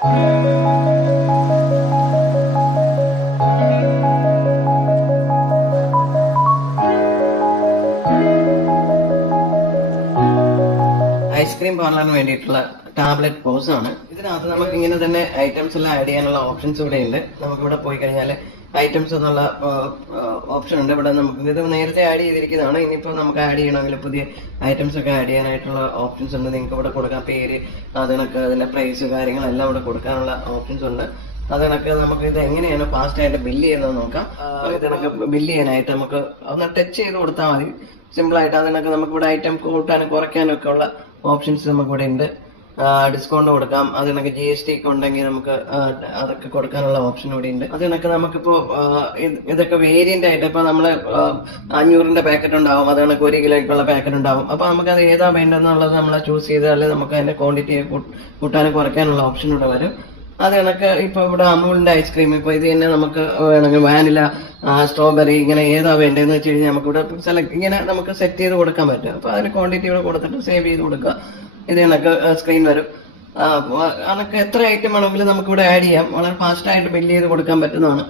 Ice cream പാർലറിന് വേണ്ടിയിട്ടുള്ള tablet pose ആണ്. ഇതിനകത്ത് നമുക്ക് ഇങ്ങനെ തന്നെ ഐറ്റംസ് എല്ലാം ആഡ് ചെയ്യാനുള്ള ഓപ്ഷൻസ് ഇവിടെ ഉണ്ട്. നമുക്കിവിടെ പോയി കഴിഞ്ഞാൽ ഐറ്റംസ് എന്നുള്ള ഓപ്ഷൻ ഉണ്ട്. ഇവിടെ നമുക്ക് ഇത് നേരത്തെ ആഡ് ചെയ്തിരിക്കുന്നതാണ്. ഇനിയിപ്പോൾ നമുക്ക് ആഡ് ചെയ്യണമെങ്കിൽ പുതിയ ഐറ്റംസ് ഒക്കെ ആഡ് ചെയ്യാനായിട്ടുള്ള ഓപ്ഷൻസ് ഉണ്ട്. നിങ്ങൾക്ക് ഇവിടെ കൊടുക്കാം പേര്, അതിനൊക്കെ അതിന്റെ പ്രൈസ് കാര്യങ്ങളെല്ലാം ഇവിടെ കൊടുക്കാനുള്ള ഓപ്ഷൻസ് ഉണ്ട്. അതിനൊക്കെ നമുക്ക് ഇത് എങ്ങനെയാണ് ഫാസ്റ്റ് ആയിട്ട് ബില്ല് ചെയ്യുന്നത് നോക്കാം. ഇതിനൊക്കെ ബില്ല് ചെയ്യാനായിട്ട് നമുക്ക് ഒന്ന് ടച്ച് ചെയ്ത് കൊടുത്താൽ മതി. സിമ്പിൾ ആയിട്ട് അതിനൊക്കെ നമുക്ക് ഇവിടെ ഐറ്റം കൂട്ടാനും കുറയ്ക്കാനും ഒക്കെ ഉള്ള ഓപ്ഷൻസ് നമുക്ക് ഇവിടെ ഉണ്ട്. ഡിസ്കൗണ്ട് കൊടുക്കാം. അതിനൊക്കെ GST ഒക്കെ ഉണ്ടെങ്കിൽ നമുക്ക് അതൊക്കെ കൊടുക്കാനുള്ള ഓപ്ഷൻ ഇവിടെ ഉണ്ട്. അതിനൊക്കെ നമുക്കിപ്പോ ഇതൊക്കെ വേരിയന്റ് ആയിട്ട് ഇപ്പൊ നമ്മള് 500ന്റെ പാക്കറ്റ് ഉണ്ടാവും, അത് കണക്ക് 1 കിലോയ്ക്കുള്ള പാക്കറ്റ് ഉണ്ടാവും. അപ്പൊ നമുക്ക് അത് ഏതാ വേണ്ടെന്നുള്ളത് നമ്മൾ ചൂസ് ചെയ്താൽ നമുക്ക് അതിന്റെ ക്വാണ്ടിറ്റി കൂട്ടാനും കുറയ്ക്കാനുള്ള ഓപ്ഷൻ ഇവിടെ വരും. അത് കണക്ക് ഇപ്പൊ ഇവിടെ അമൂലിന്റെ ഐസ്ക്രീം ഇപ്പൊ ഇത് തന്നെ നമുക്ക് വേണമെങ്കിൽ വാനില, സ്ട്രോബെറി ഇങ്ങനെ ഏതാ വേണ്ടതെന്ന് വെച്ച് കഴിഞ്ഞാൽ നമുക്ക് ഇവിടെ സെലക്ട് ഇങ്ങനെ നമുക്ക് സെറ്റ് ചെയ്ത് കൊടുക്കാൻ പറ്റും. അപ്പൊ അതിന് ക്വാണ്ടിറ്റി ഇവിടെ കൊടുത്തിട്ട് സേവ് ചെയ്ത് കൊടുക്കുക. ഇത് കണക്ക് സ്ക്രീൻ വരും. അതൊക്കെ എത്ര ഐറ്റം വേണമെങ്കിലും നമുക്ക് ഇവിടെ ആഡ് ചെയ്യാം. വളരെ ഫാസ്റ്റ് ആയിട്ട് ബില്ല് ചെയ്ത് കൊടുക്കാൻ പറ്റുന്നതാണ്.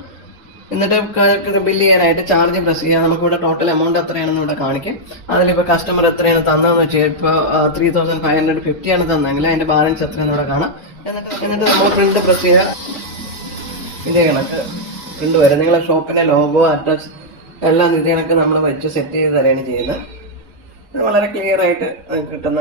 എന്നിട്ട് ബില്ല് ചെയ്യാനായിട്ട് ചാർജ് പ്രസ് ചെയ്യാം. നമുക്കിവിടെ ടോട്ടൽ എമൗണ്ട് എത്രയാണെന്ന് ഇവിടെ കാണിക്കും. അതിലിപ്പോ കസ്റ്റമർ എത്രയാണ് തന്നതെന്ന് വെച്ചാൽ ഇപ്പൊ 3550 ആണ് തന്നെങ്കിൽ അതിന്റെ ബാലൻസ് എത്രയെന്ന് ഇവിടെ കാണാം. എന്നിട്ട് നമ്മൾ പ്രിന്റ് പ്രസ് ചെയ്യുക. ഇതേ കണക്ക് പ്രിന്റ് വരും. നിങ്ങളെ ഷോപ്പിന്റെ ലോഗോ, അഡ്രസ് എല്ലാം ഇതേ കണക്ക് നമ്മൾ വെച്ച് സെറ്റ് ചെയ്ത് തരാണ് ചെയ്യുന്നത്. വളരെ ക്ലിയർ ആയിട്ട് കിട്ടുന്ന